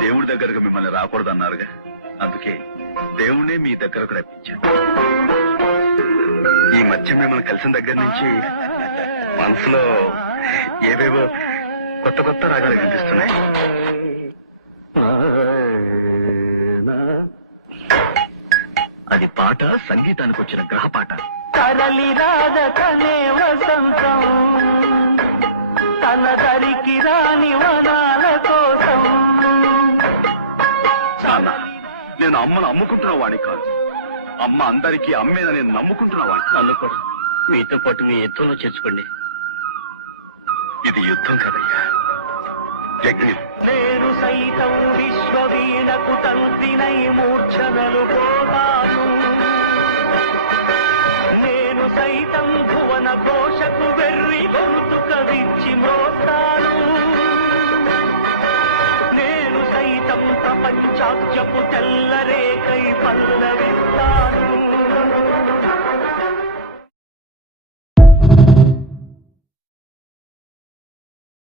దేవుడి దగ్గరకు మిమ్మల్ని రాకూడదన్నారుగా, అందుకే దేవుణ్ణే మీ దగ్గరకు రప్పించాను. ఈ మధ్య మిమ్మల్ని కలిసిన దగ్గర నుంచి మనసులో ఏవేవో కొత్త కొత్త రాగాలు కనిపిస్తున్నాయి. అది పాట సంగీతానికి వచ్చిన గ్రహ పాట. తరలి రాజకనే వసంతం తన దరికి రాని వనాల కోసం. చాలా నేను అమ్మను అమ్ముకుంటున్న వాడిని కాదు, అమ్మ అందరికీ అమ్మేదని నేను నమ్ముకుంటున్న వాడిని. అందుకోసం మీతో పాటు మీ యుద్ధంలో చేర్చుకోండి. ఇది యుద్ధం కదయ్యా, యజ్ఞం. నేను సైతం విశ్వవీణకు తంత్రినై మూర్ఛనలు పోతాను. నేను సైతం భువన కోశకు